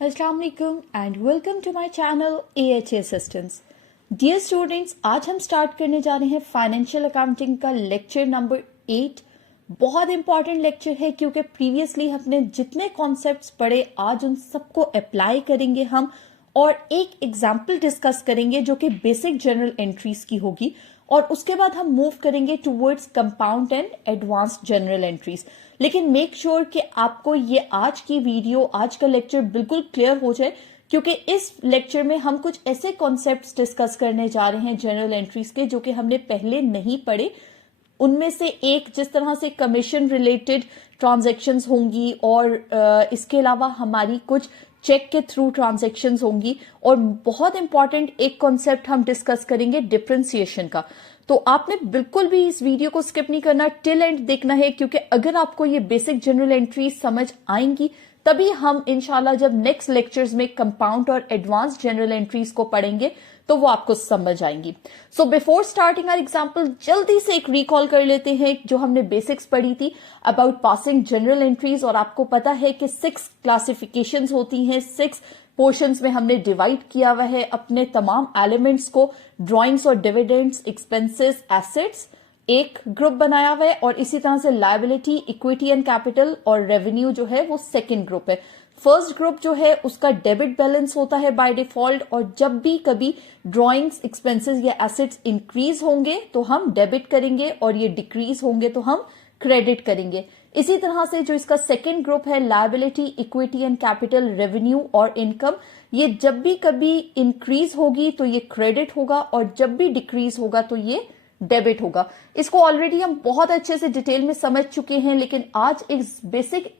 अस्सलाम वालेकुम and welcome to my channel AHA assistants. Dear students, आज हम स्टार्ट करने जा रहे हैं फाइनेंशियल अकाउंटिंग का लेक्चर नंबर 8। बहुत इंपॉर्टेंट लेक्चर है क्योंकि प्रीवियसली हमने जितने कॉन्सेप्ट्स पढ़े आज उन सबको अप्लाई करेंगे हम और एक एग्जाम्पल डिस्कस करेंगे जो कि बेसिक जनरल एंट्रीज की होगी और उसके बाद हम मूव करेंगे towards compound and advanced general entries. लेकिन मेक श्योर कि आपको ये आज की वीडियो, आज का लेक्चर बिल्कुल क्लियर हो जाए क्योंकि इस लेक्चर में हम कुछ ऐसे कॉन्सेप्ट्स डिस्कस करने जा रहे हैं जनरल एंट्रीज के जो कि हमने पहले नहीं पढ़े। उनमें से एक जिस तरह से कमीशन रिलेटेड ट्रांजैक्शंस होंगी और इसके अलावा हमारी कुछ चेक के थ्रू ट्रांजैक्शंस होंगी और बहुत इंपॉर्टेंट एक कॉन्सेप्ट हम डिस्कस करेंगे डिफरेंशिएशन का। तो आपने बिल्कुल भी इस वीडियो को स्किप नहीं करना, टिल एंड देखना है क्योंकि अगर आपको ये बेसिक जनरल एंट्री समझ आएंगी तभी हम इंशाल्लाह जब नेक्स्ट लेक्चर्स में कंपाउंड और एडवांस जनरल एंट्रीज को पढ़ेंगे तो वो आपको समझ आएंगी। So before starting our example जल्दी से एक रिकॉल कर लेते हैं जो हमने बेसिक्स पढ़ी थी अबाउट पासिंग जनरल एंट्रीज। और आपको पता है कि 6 क्लासिफिकेशंस होती हैं, 6 पोर्शंस में हमने डिवाइड किया हुआ है अपने तमाम एलिमेंट्स को। ड्रॉइंग्स और डिविडेंड्स, एक्सपेंसेस, एसेट्स एक ग्रुप बनाया हुआ है और इसी तरह से लायबिलिटी, इक्विटी एंड कैपिटल और रेवेन्यू जो है वो सेकंड ग्रुप है। फर्स्ट ग्रुप जो है उसका डेबिट बैलेंस होता है बाय डिफॉल्ट और जब भी कभी ड्रॉइंग्स, एक्सपेंसेस या एसेट्स इंक्रीज होंगे तो हम डेबिट करेंगे और ये डिक्रीज होंगे तो हम क्रेडिट करेंगे। इसी तरह से जो इसका सेकंड ग्रुप है liability, equity and capital, revenue और इनकम, ये जब भी कभी इंक्रीज होगी तो ये क्रेडिट होगा और जब भी डिक्रीज होगा तो ये डेबिट होगा। इसको ऑलरेडी हम बहुत अच्छे से डिटेल में समझ चुके हैं लेकिन आज इस बेसिक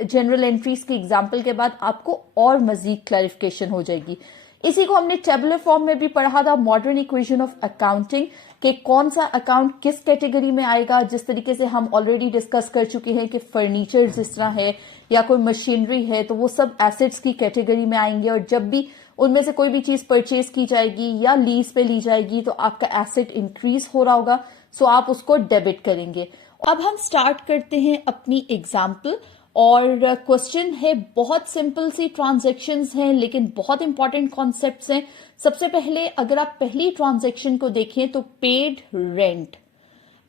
जनरल एंट्रीज के एग्जाम्पल के बाद आपको और मजीद क्लैरिफिकेशन हो जाएगी। इसी को हमने टेबुलर फॉर्म में भी पढ़ा था, मॉडर्न इक्वेशन ऑफ अकाउंटिंग, कि कौन सा अकाउंट किस कैटेगरी में आएगा। जिस तरीके से हम ऑलरेडी डिस्कस कर चुके हैं कि फर्नीचर जिस तरह है या कोई मशीनरी है तो वो सब एसेट्स की कैटेगरी में आएंगे और जब भी उनमें से कोई भी चीज परचेज की जाएगी या लीज पे ली जाएगी तो आपका एसेट इंक्रीज हो रहा होगा, सो आप उसको डेबिट करेंगे। अब हम स्टार्ट करते हैं अपनी एग्जाम्पल और क्वेश्चन है, बहुत सिंपल सी ट्रांजैक्शंस हैं लेकिन बहुत इंपॉर्टेंट कॉन्सेप्ट्स हैं। सबसे पहले अगर आप पहली ट्रांजैक्शन को देखें तो पेड रेंट।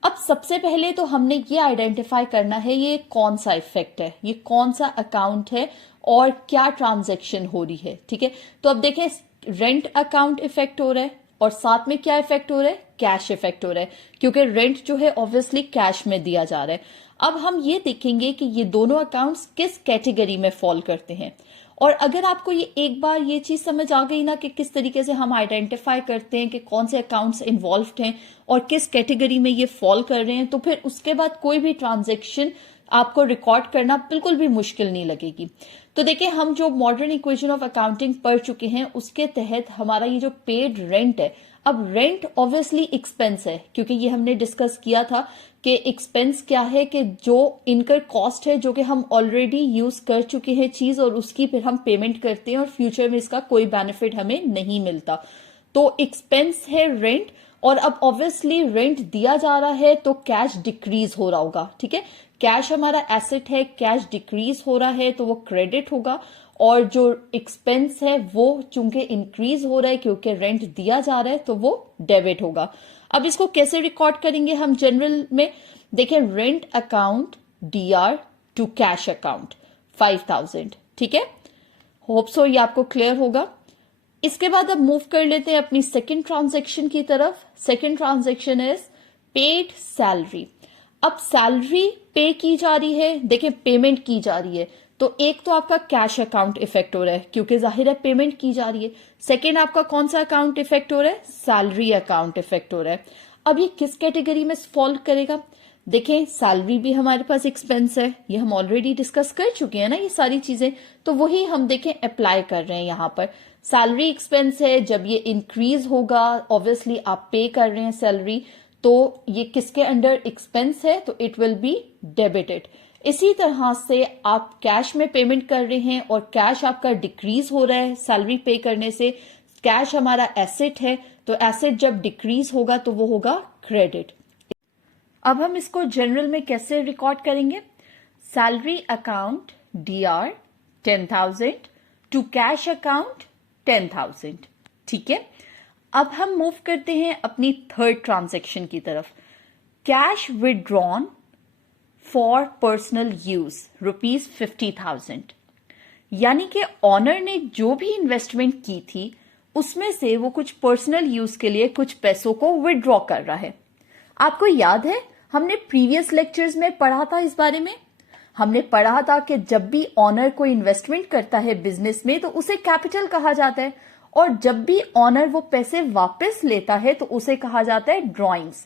अब सबसे पहले तो हमने ये आइडेंटिफाई करना है ये कौन सा इफेक्ट है, ये कौन सा अकाउंट है और क्या ट्रांजैक्शन हो रही है। ठीक है, तो अब देखें रेंट अकाउंट इफेक्ट हो रहा है और साथ में क्या इफेक्ट हो रहा है, कैश इफेक्ट हो रहा है क्योंकि रेंट जो है ऑब्वियसली कैश में दिया जा रहा है। अब हम ये देखेंगे कि ये दोनों अकाउंट्स किस कैटेगरी में फॉल करते हैं और अगर आपको ये एक बार ये चीज समझ आ गई ना कि किस तरीके से हम आइडेंटिफाई करते हैं कि कौन से अकाउंट्स इन्वॉल्व्ड हैं और किस कैटेगरी में ये फॉल कर रहे हैं तो फिर उसके बाद कोई भी ट्रांजैक्शन आपको रिकॉर्ड करना बिल्कुल भी मुश्किल नहीं लगेगी। तो देखिए, हम जो मॉडर्न इक्वेशन ऑफ अकाउंटिंग पढ़ चुके हैं उसके तहत हमारा ये जो पेड रेंट है, अब रेंट ऑब्वियसली एक्सपेंस है क्योंकि ये हमने डिस्कस किया था कि एक्सपेंस क्या है कि जो इनकर कॉस्ट है जो कि हम ऑलरेडी यूज कर चुके हैं चीज और उसकी फिर हम पेमेंट करते हैं और फ्यूचर में इसका कोई बेनिफिट हमें नहीं मिलता, तो एक्सपेंस है रेंट। और अब ऑब्वियसली रेंट दिया जा रहा है तो कैश डिक्रीज हो रहा होगा। ठीक है, कैश हमारा एसेट है, कैश डिक्रीज हो रहा है तो वो क्रेडिट होगा और जो एक्सपेंस है वो चूंकि इंक्रीज हो रहा है क्योंकि रेंट दिया जा रहा है तो वो डेबिट होगा। अब इसको कैसे रिकॉर्ड करेंगे हम जनरल में, देखें rent account DR to cash account 5000। ठीक है, होप सो ये आपको क्लियर होगा। इसके बाद अब मूव कर लेते हैं अपनी सेकंड ट्रांजैक्शन की तरफ। Second transaction is paid salary. अब सैलरी पे की जा रही है, देखिए पेमेंट की जा रही है तो एक तो आपका कैश अकाउंट इफेक्ट हो रहा है क्योंकि जाहिर है पेमेंट की जा रही है। सेकेंड आपका कौन सा अकाउंट इफेक्ट हो रहा है, सैलरी अकाउंट इफेक्ट हो रहा है। अब ये किस कैटेगरी में फॉल करेगा, देखें सैलरी भी हमारे पास एक्सपेंस है, ये हम ऑलरेडी डिस्कस कर चुके हैं ना ये सारी चीजें, तो वही हम देखें अप्लाई कर रहे हैं यहाँ पर। सैलरी एक्सपेंस है, जब ये इंक्रीज होगा ऑब्वियसली आप पे कर रहे हैं सैलरी तो ये किसके अंडर एक्सपेंस है तो इट विल बी डेबिटेड। इसी तरह से आप कैश में पेमेंट कर रहे हैं और कैश आपका डिक्रीज हो रहा है सैलरी पे करने से, कैश हमारा एसेट है तो एसेट जब डिक्रीज होगा तो वो होगा क्रेडिट। अब हम इसको जनरल में कैसे रिकॉर्ड करेंगे, salary account DR 10,000 to cash account 10,000। ठीक है, अब हम मूव करते हैं अपनी थर्ड ट्रांजैक्शन की तरफ। Cash withdrawn for personal use ₹50,000, यानी कि ऑनर ने जो भी इन्वेस्टमेंट की थी उसमें से वो कुछ पर्सनल यूज के लिए कुछ पैसों को विदड्रॉ कर रहा है। आपको याद है हमने प्रीवियस लेक्चर्स में पढ़ा था इस बारे में। हमने पढ़ा था कि जब भी ऑनर कोई इन्वेस्टमेंट करता है बिजनेस में तो उसे कैपिटल कहा जाता है, और जब भी ऑनर वो पैसे वापस लेता है तो उसे कहा जाता है ड्रॉइंग्स।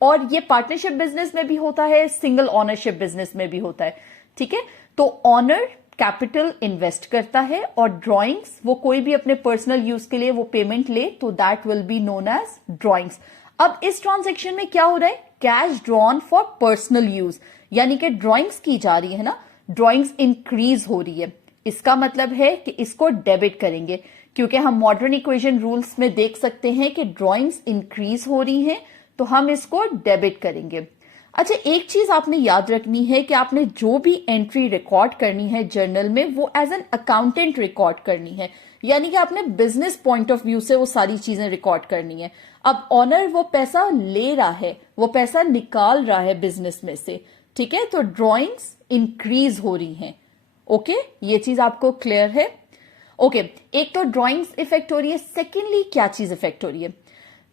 और ये पार्टनरशिप बिजनेस में भी होता है, सिंगल ऑनरशिप बिजनेस में भी होता है। ठीक है, तो ऑनर कैपिटल इन्वेस्ट करता है और ड्रॉइंग्स वो कोई भी अपने पर्सनल यूज के लिए वो पेमेंट ले तो that will be known as drawings. अब इस ट्रांजैक्शन में क्या हो रहा है, cash drawn for personal use, यानी कि ड्रॉइंग्स की जा रही है ना, ड्रॉइंग्स इंक्रीज हो रही है। इसका मतलब है कि इसको डेबिट करेंगे, क्योंकि हम मॉडर्न इक्वेशन रूल्स में देख सकते हैं कि ड्रॉइंग्स इंक्रीज हो रही हैं, तो हम इसको डेबिट करेंगे। अच्छा, एक चीज आपने याद रखनी है कि आपने जो भी एंट्री रिकॉर्ड करनी है जर्नल में वो एज एन अकाउंटेंट रिकॉर्ड करनी है, यानी कि आपने बिजनेस पॉइंट ऑफ व्यू से वो सारी चीजें रिकॉर्ड करनी है। अब ऑनर वो पैसा ले रहा है, वो पैसा निकाल रहा है बिजनेस में से। ठीक है, तो ड्रॉइंग्स इंक्रीज हो रही हैं। ओके, ये चीज आपको क्लियर है? ओके, एक तो ड्रॉइंग्स इफेक्ट हो रही है, सेकेंडली क्या चीज इफेक्ट हो रही है,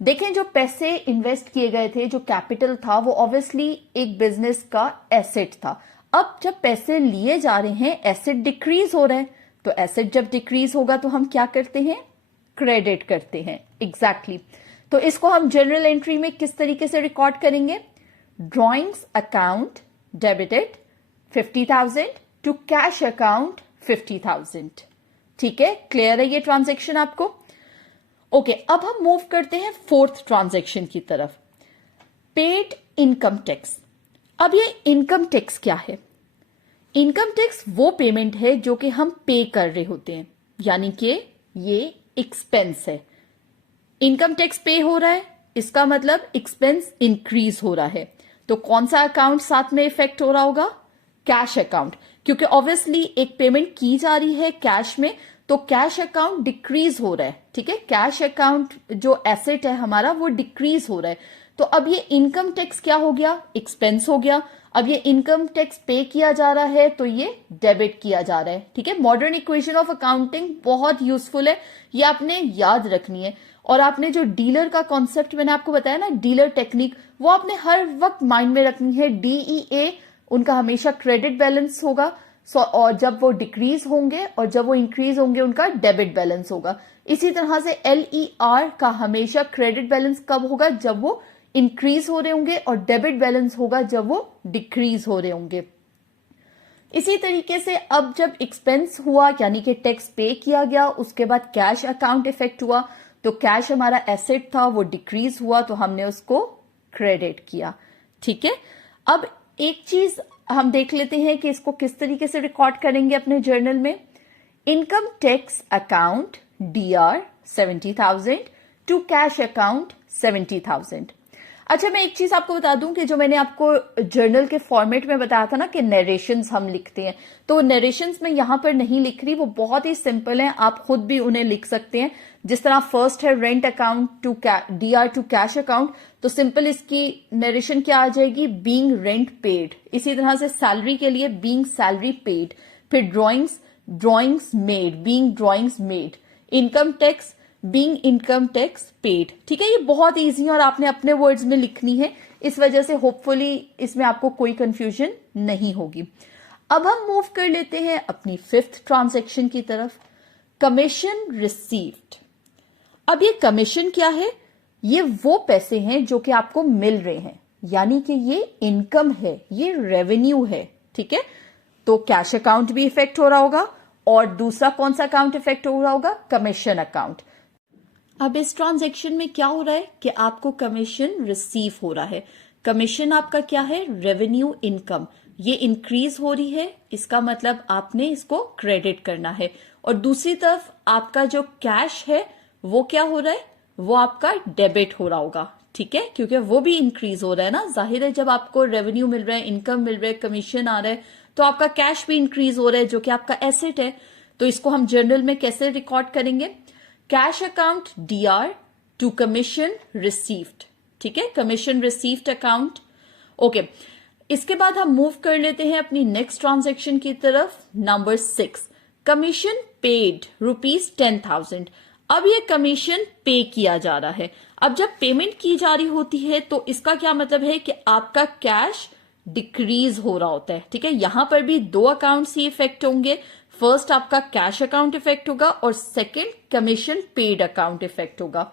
देखें जो पैसे इन्वेस्ट किए गए थे, जो कैपिटल था, वो ऑब्वियसली एक बिजनेस का एसेट था। अब जब पैसे लिए जा रहे हैं, एसेट डिक्रीज हो रहा है, तो एसेट जब डिक्रीज होगा तो हम क्या करते हैं, क्रेडिट करते हैं। एग्जैक्टली तो इसको हम जनरल एंट्री में किस तरीके से रिकॉर्ड करेंगे, drawings account debited 50,000 to cash account 50,000। ठीक है, क्लियर है ये ट्रांजेक्शन आपको? ओके, अब हम मूव करते हैं फोर्थ ट्रांजैक्शन की तरफ, पेड इनकम टैक्स। अब ये इनकम टैक्स क्या है, इनकम टैक्स वो पेमेंट है जो कि हम पे कर रहे होते हैं, यानी कि ये एक्सपेंस है। इनकम टैक्स पे हो रहा है, इसका मतलब एक्सपेंस इंक्रीज हो रहा है। तो कौन सा अकाउंट साथ में इफेक्ट हो रहा होगा, कैश अकाउंट, क्योंकि ऑब्वियसली एक पेमेंट की जा रही है कैश में, तो कैश अकाउंट डिक्रीज हो रहा है। ठीक है, कैश अकाउंट जो एसेट है हमारा वो डिक्रीज हो रहा है। तो अब ये इनकम टैक्स क्या हो गया, एक्सपेंस हो गया। अब ये इनकम टैक्स पे किया जा रहा है तो ये डेबिट किया जा रहा है। ठीक है, मॉडर्न इक्वेशन ऑफ अकाउंटिंग बहुत यूजफुल है, ये आपने याद रखनी है। और आपने जो डीलर का कॉन्सेप्ट मैंने आपको बताया ना, डीलर टेक्निक, वो आपने हर वक्त माइंड में रखनी है। DEA उनका हमेशा क्रेडिट बैलेंस होगा, और जब वो डिक्रीज होंगे और जब वो इंक्रीज होंगे उनका डेबिट बैलेंस होगा। इसी तरह से LER का हमेशा क्रेडिट बैलेंस कब होगा, जब वो इंक्रीज हो रहे होंगे, और डेबिट बैलेंस होगा जब वो डिक्रीज हो रहे होंगे। इसी तरीके से अब जब एक्सपेंस हुआ यानी कि टैक्स पे किया गया, उसके बाद कैश अकाउंट इफेक्ट हुआ, तो कैश हमारा एसेट था वो डिक्रीज हुआ, तो हमने उसको क्रेडिट किया। ठीक है, अब एक चीज हम देख लेते हैं कि इसको किस तरीके से रिकॉर्ड करेंगे अपने जर्नल में। Income tax account DR 70,000 to cash account 70,000। अच्छा, मैं एक चीज आपको बता दूं कि जो मैंने आपको जर्नल के फॉर्मेट में बताया था ना कि नरेशंस हम लिखते हैं, तो नरेशंस में यहां पर नहीं लिख रही, वो बहुत ही सिंपल है, आप खुद भी उन्हें लिख सकते हैं। जिस तरह फर्स्ट है rent account to DR to cash account, तो सिंपल इसकी नरेशन क्या आ जाएगी, बीइंग रेंट पेड। इसी तरह से सैलरी के लिए बीइंग सैलरी पेड, फिर drawings made, being drawings made, income tax being income tax paid. ठीक है, ये बहुत इजी है और आपने अपने वर्ड्स में लिखनी है, इस वजह से होपफुली इसमें आपको कोई कंफ्यूजन नहीं होगी। अब हम मूव कर लेते हैं अपनी फिफ्थ ट्रांजैक्शन की तरफ, कमीशन रिसीव्ड। अब ये कमीशन क्या है, ये वो पैसे हैं जो कि आपको मिल रहे हैं, यानी कि ये इनकम है, ये रेवेन्यू है। ठीक है, तो कैश अकाउंट भी इफेक्ट हो रहा होगा, और दूसरा कौन सा अकाउंट इफेक्ट हो रहा होगा, कमीशन अकाउंट। अब इस ट्रांजैक्शन में क्या हो रहा है कि आपको कमीशन रिसीव हो रहा है। कमीशन आपका क्या है, रेवेन्यू इनकम, ये इंक्रीज हो रही है, इसका मतलब आपने इसको क्रेडिट करना है। और दूसरी तरफ आपका जो कैश है वो क्या हो रहा है, वो आपका डेबिट हो रहा होगा। ठीक है, क्योंकि वो भी इंक्रीज हो रहा है ना, जाहिर है जब आपको रेवेन्यू मिल रहा है, इनकम मिल रहा है, कमीशन आ रहा है, तो आपका कैश भी इंक्रीज हो रहा है जो कि आपका एसेट है। तो इसको हम जर्नल में कैसे रिकॉर्ड करेंगे? Cash account DR to commission received, ठीक है, कमीशन रिसीव्ड अकाउंट। ओके, इसके बाद हम मूव कर लेते हैं अपनी नेक्स्ट ट्रांजैक्शन की तरफ, नंबर 6, कमीशन पेड ₹10,000। अब ये कमीशन पे किया जा रहा है। अब जब पेमेंट की जा रही होती है तो इसका क्या मतलब है कि आपका कैश डिक्रीज हो रहा होता है, ठीक है। यहां पर भी दो अकाउंट्स ही इफेक्ट होंगे। फर्स्ट आपका कैश अकाउंट इफेक्ट होगा और second commission paid account effect होगा।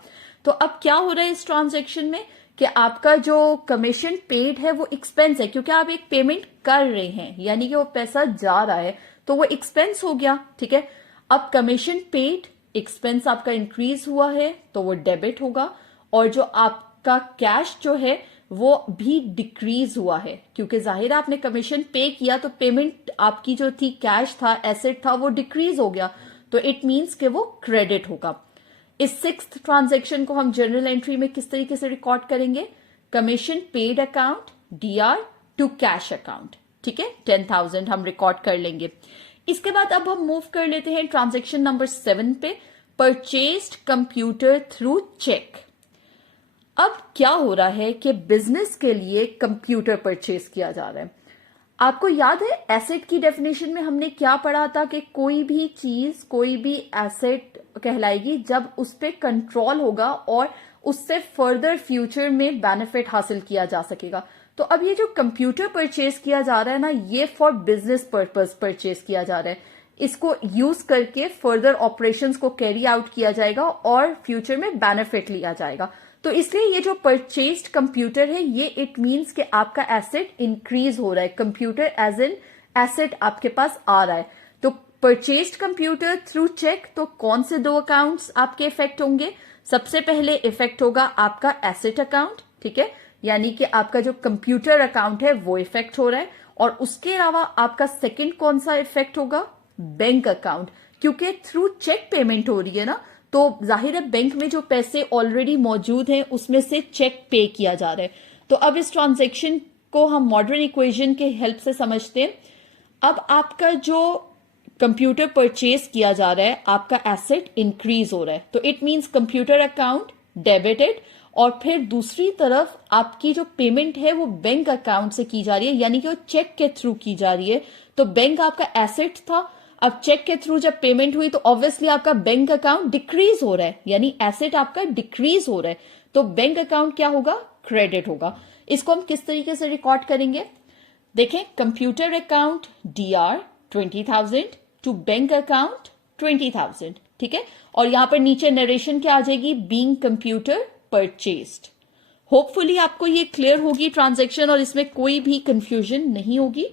तो अब क्या हो रहा है इस ट्रांजैक्शन में कि आपका जो कमीशन पेड है वो एक्सपेंस है, क्योंकि आप एक पेमेंट कर रहे हैं, यानी कि वो पैसा जा रहा है तो वो एक्सपेंस हो गया, ठीक है। अब कमीशन पेड एक्सपेंस आपका इंक्रीज हुआ है तो वो डेबिट होगा, और जो आपका कैश जो है वो भी डिक्रीज हुआ है, क्योंकि जाहिर आपने कमीशन पे किया तो पेमेंट आपकी जो थी, कैश था, एसेट था, वो डिक्रीज हो गया, तो इट मीन्स कि वो क्रेडिट होगा। इस 6th ट्रांजैक्शन को हम जर्नल एंट्री में किस तरीके से रिकॉर्ड करेंगे? Commission paid account DR to cash account, ठीक है, 10,000 हम रिकॉर्ड कर लेंगे। इसके बाद अब हम मूव कर लेते हैं ट्रांजैक्शन नंबर 7 पे, परचेस्ड कंप्यूटर थ्रू चेक। अब क्या हो रहा है कि बिजनेस के लिए कंप्यूटर परचेज किया जा रहा है। आपको याद है एसेट की डेफिनेशन में हमने क्या पढ़ा था कि कोई भी चीज, कोई भी एसेट कहलाएगी जब उस पर कंट्रोल होगा और उससे फर्दर फ्यूचर में बेनिफिट हासिल किया जा सकेगा। तो अब ये जो कंप्यूटर परचेज किया जा रहा है ना, ये फॉर बिजनेस पर्पस परचेज किया जा रहा है। इसको यूज करके फर्दर ऑपरेशंस को कैरी आउट किया जाएगा और फ्यूचर में बेनिफिट लिया जाएगा। तो इसलिए ये जो परचेस्ड कंप्यूटर है, ये इट मींस कि आपका एसेट इंक्रीज हो रहा है, कंप्यूटर एज एन एसेट आपके पास आ रहा है। तो परचेस्ड कंप्यूटर थ्रू चेक, तो कौन से दो अकाउंट्स आपके इफेक्ट होंगे? सबसे पहले इफेक्ट होगा आपका एसेट अकाउंट, ठीक है, यानी कि आपका जो कंप्यूटर अकाउंट है वो इफेक्ट हो रहा है, और उसके अलावा आपका सेकंड कौन सा इफेक्ट होगा? बैंक अकाउंट, क्योंकि थ्रू चेक पेमेंट हो रही है ना, तो जाहिर है बैंक में जो पैसे ऑलरेडी मौजूद हैं उसमें से चेक पे किया जा रहा है। तो अब इस ट्रांजैक्शन को हम मॉडर्न इक्वेशन के हेल्प से समझते हैं। अब आपका जो कंप्यूटर परचेज किया जा रहा है, आपका एसेट इंक्रीज हो रहा है, तो it means computer account debited, और फिर दूसरी तरफ आपकी जो पेमेंट है वो बैंक अकाउंट से की जा रही है, यानी कि वो चेक के थ्रू की जा रही है। तो बैंक आपका एसेट था, अब चेक के थ्रू जब पेमेंट हुई तो ऑब्वियसली आपका बैंक अकाउंट डिक्रीज हो रहा है, यानी एसेट आपका डिक्रीज हो रहा है, तो बैंक अकाउंट क्या होगा? क्रेडिट होगा। इसको हम किस तरीके से रिकॉर्ड करेंगे? देखें, computer account DR 20,000 to bank account 20,000, ठीक है, और यहां पर नीचे नरेशन क्या आ जाएगी? Being computer purchased. होपफुली आपको ये क्लियर होगी ट्रांजैक्शन और इसमें कोई भी कंफ्यूजन नहीं होगी,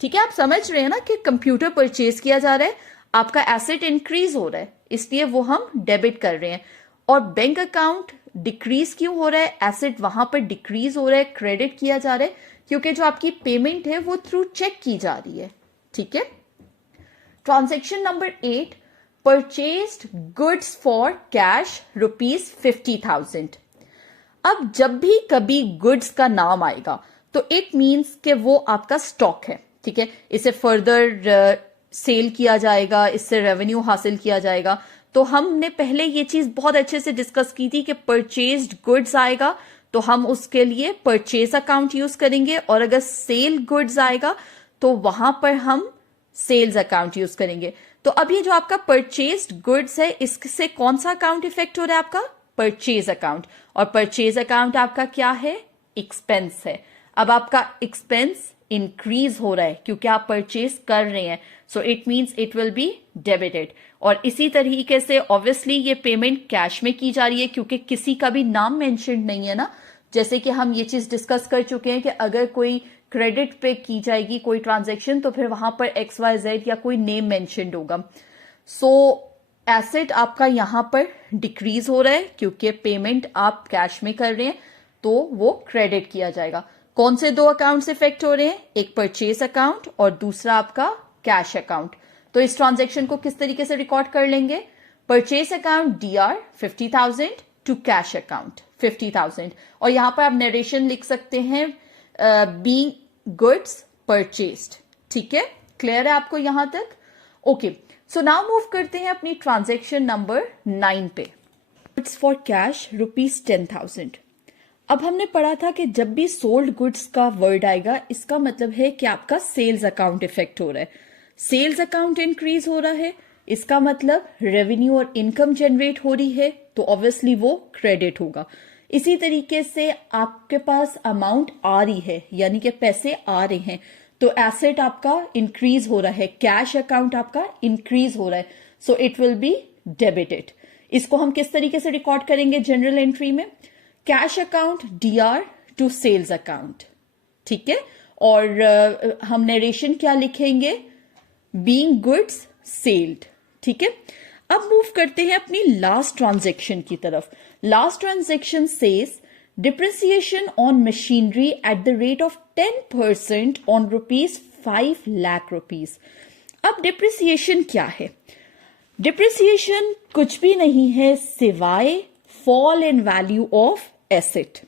ठीक है। आप समझ रहे हैं ना कि कंप्यूटर परचेज किया जा रहा है, आपका एसेट इंक्रीज हो रहा है, इसलिए वो हम डेबिट कर रहे हैं, और बैंक अकाउंट डिक्रीज क्यों हो रहा है? एसेट वहां पर डिक्रीज हो रहा है, क्रेडिट किया जा रहा है, क्योंकि जो आपकी पेमेंट है वो थ्रू चेक की जा रही है, ठीक है। Transaction number 8, purchased goods for cash ₹50,000। अब जब भी कभी गुड्स का नाम आएगा तो इट मींस कि वो आपका स्टॉक है, ठीक है, इसे फर्दर सेल किया जाएगा, इससे रेवेन्यू हासिल किया जाएगा। तो हमने पहले ये चीज बहुत अच्छे से डिस्कस की थी कि परचेज्ड गुड्स आएगा तो हम उसके लिए परचेज अकाउंट यूज करेंगे, और अगर सेल गुड्स आएगा तो वहां पर हम सेल्स अकाउंट यूज करेंगे। तो अब ये जो आपका परचेज्ड गुड्स है, इससे कौन सा अकाउंट इफेक्ट हो रहा है? आपका परचेज अकाउंट, और परचेज अकाउंट आपका क्या है? एक्सपेंस है। अब आपका एक्सपेंस इंक्रीज हो रहा है क्योंकि आप परचेज कर रहे हैं, so it means it will be debited. और इसी तरीके से ऑब्वियसली ये पेमेंट कैश में की जा रही है क्योंकि किसी का भी नाम मेंशन नहीं है ना, जैसे कि हम ये चीज डिस्कस कर चुके हैं कि अगर कोई क्रेडिट पे की जाएगी कोई ट्रांजैक्शन तो फिर वहां पर XYZ या कोई नेम मेंशन्ड होगा। सो एसेट आपका यहां पर डिक्रीज हो रहा है क्योंकि पेमेंट आप कैश में कर रहे हैं, तो वो क्रेडिट किया जाएगा। कौन से दो अकाउंट्स इफेक्ट हो रहे हैं? एक परचेज अकाउंट और दूसरा आपका कैश अकाउंट। तो इस ट्रांजैक्शन को किस तरीके से रिकॉर्ड कर लेंगे? Purchase account DR 50,000 to cash account 50,000, और यहां पर आप नरेशन लिख सकते हैं बीइंग गुड्स परचेस्ड। ठीक है, क्लियर है आपको यहां तक? ओके, सो नाउ मूव करते हैं अपनी ट्रांजैक्शन नंबर 9 पे। Goods for cash ₹10,000। अब हमने पढ़ा था कि जब भी सोल्ड गुड्स का वर्ड आएगा इसका मतलब है कि आपका सेल्स अकाउंट इफेक्ट हो रहा है। सेल्स अकाउंट इंक्रीज हो रहा है, इसका मतलब रेवेन्यू और इनकम जनरेट हो रही है, तो ऑब्वियसली वो क्रेडिट होगा। इसी तरीके से आपके पास अमाउंट आ रही है, यानी कि पैसे आ रहे हैं, तो एसेट आपका इंक्रीज हो रहा है, कैश अकाउंट आपका इंक्रीज हो रहा है, so it will be debited. इसको हम किस तरीके से रिकॉर्ड करेंगे जनरल एंट्री में? Cash account DR to sales account, ठीक है। और हम नरेशन क्या लिखेंगे? बीइंग गुड्स सेल्ड, ठीक है। अब मूव करते हैं अपनी लास्ट ट्रांजैक्शन की तरफ। Last transaction says depreciation on machinery at the rate of 10% on ₹5 lakh. अब डिप्रिसिएशन क्या है? डिप्रिसिएशन कुछ भी नहीं है सिवाय fall in value of asset.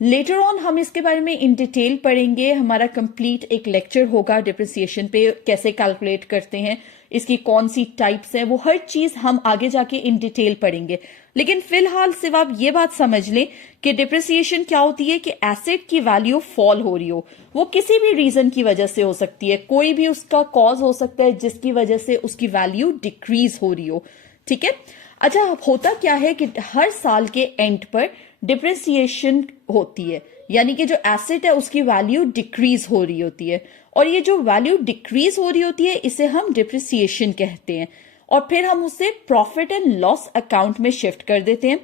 Later on हम इसके बारे में इन डिटेल पढ़ेंगे, हमारा कंप्लीट एक लेक्चर होगा डिप्रिसिएशन पे, कैसे कैलकुलेट करते हैं, इसकी कौन सी टाइप्स हैं, वो हर चीज हम आगे जाके इन डिटेल पढ़ेंगे। लेकिन फिलहाल सिर्फ आप ये बात समझ लें कि डिप्रिसिएशन क्या होती है कि एसेट की वैल्यू फॉल हो रही हो, वो किसी भी रीजन की वजह से हो सकती है, कोई भी उसका कॉज हो सकता है जिसकी वजह से उसकी वैल्यू डिक्रीज हो रही हो, ठीक है। अच्छा, होता क्या है कि हर साल के एंड पर डिप्रिसिएशन होती है, यानी कि जो एसेट है उसकी वैल्यू डिक्रीज हो रही होती है, और ये जो वैल्यू डिक्रीज हो रही होती है इसे हम डिप्रिसिएशन कहते हैं, और फिर हम उसे प्रॉफिट एंड लॉस अकाउंट में शिफ्ट कर देते हैं।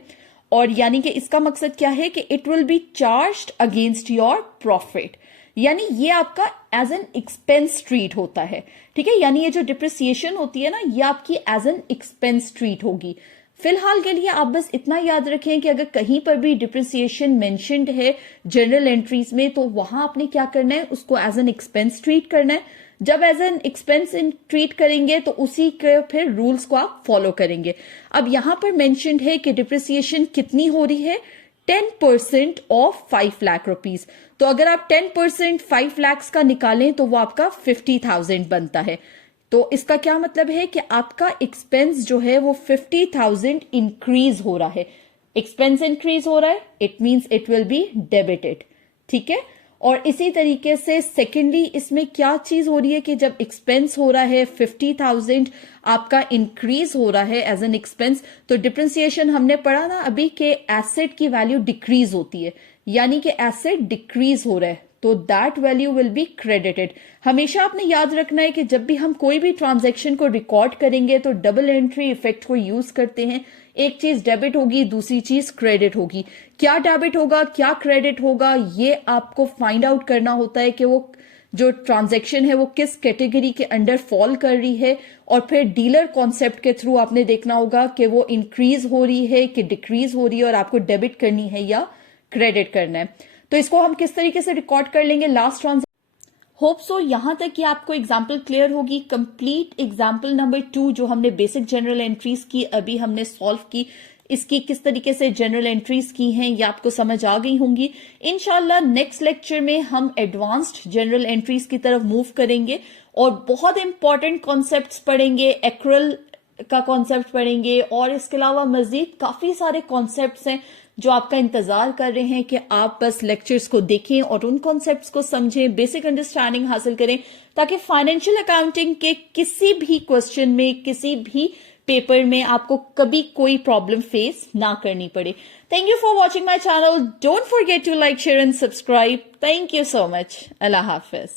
और यानी कि इसका मकसद क्या है कि it will B charged against your profit, यानी ये आपका एज एन एक्सपेंस ट्रीट होता है, ठीक है। यानी ये जो डिप्रिसिएशन होती है ना, ये आपकी एज एन एक्सपेंस ट्रीट होगी। फिलहाल के लिए आप बस इतना याद रखें कि अगर कहीं पर भी डिप्रिसिएशन मेंशन्ड है जनरल एंट्रीज में, तो वहां आपने क्या करना है, उसको एज एन एक्सपेंस ट्रीट करना है। जब एज एन एक्सपेंस ट्रीट करेंगे तो उसी के फिर रूल्स को आप फॉलो करेंगे। अब यहां पर मेंशन्ड है कि डिप्रिसिएशन कितनी हो रही है? 10% ऑफ ₹5 लाख। तो अगर आप 10% 5 लाख का निकालें तो वो आपका 50,000 बनता है। तो इसका क्या मतलब है कि आपका एक्सपेंस जो है वो 50,000 इंक्रीज हो रहा है। एक्सपेंस इंक्रीज हो रहा है, it means it will be debited, ठीक है। और इसी तरीके से सेकेंडली इसमें क्या चीज हो रही है कि जब एक्सपेंस हो रहा है 50,000 आपका इंक्रीज हो रहा है एज एन एक्सपेंस, तो डिप्रिसिएशन हमने पढ़ा ना अभी कि एसेट की वैल्यू डिक्रीज होती है, यानी कि एसेट डिक्रीज हो रहा है, तो that value will be credited. हमेशा आपने याद रखना है कि जब भी हम कोई भी ट्रांजैक्शन को रिकॉर्ड करेंगे तो डबल एंट्री इफेक्ट को यूज करते हैं। एक चीज डेबिट होगी, दूसरी चीज क्रेडिट होगी। क्या डेबिट होगा, क्या क्रेडिट होगा, ये आपको फाइंड आउट करना होता है कि वो जो ट्रांजैक्शन है वो किस कैटेगरी के अंडर फॉल कर रही है, और फिर डीलर कॉन्सेप्ट के थ्रू आपने देखना होगा कि वो इंक्रीज हो रही है कि डिक्रीज हो रही है, और आपको डेबिट करनी है या क्रेडिट करना है। तो इसको हम किस तरीके से रिकॉर्ड कर लेंगे लास्ट ट्रांजैक्शन। होप सो यहां तक कि आपको एग्जाम्पल क्लियर होगी। कंप्लीट एग्जाम्पल नंबर 2 जो हमने बेसिक जनरल एंट्रीज की अभी हमने सॉल्व की, इसकी किस तरीके से जनरल एंट्रीज की हैं ये आपको समझ आ गई होंगी। इंशाल्लाह नेक्स्ट लेक्चर में हम एडवांस्ड जनरल एंट्रीज की तरफ मूव करेंगे और बहुत इंपॉर्टेंट कॉन्सेप्ट्स पढ़ेंगे, एक्रेल का कॉन्सेप्ट पढ़ेंगे, और इसके अलावा मजीद काफी सारे कॉन्सेप्ट्स हैं जो आपका इंतजार कर रहे हैं कि आप बस लेक्चर्स को देखें और उन कॉन्सेप्ट्स को समझें, बेसिक अंडरस्टैंडिंग हासिल करें, ताकि फाइनेंशियल अकाउंटिंग के किसी भी क्वेश्चन में, किसी भी पेपर में आपको कभी कोई प्रॉब्लम फेस ना करनी पड़े। Thank you for watching my channel. Don't forget to like, share and subscribe. Thank you so much. अल्लाह हाफिज।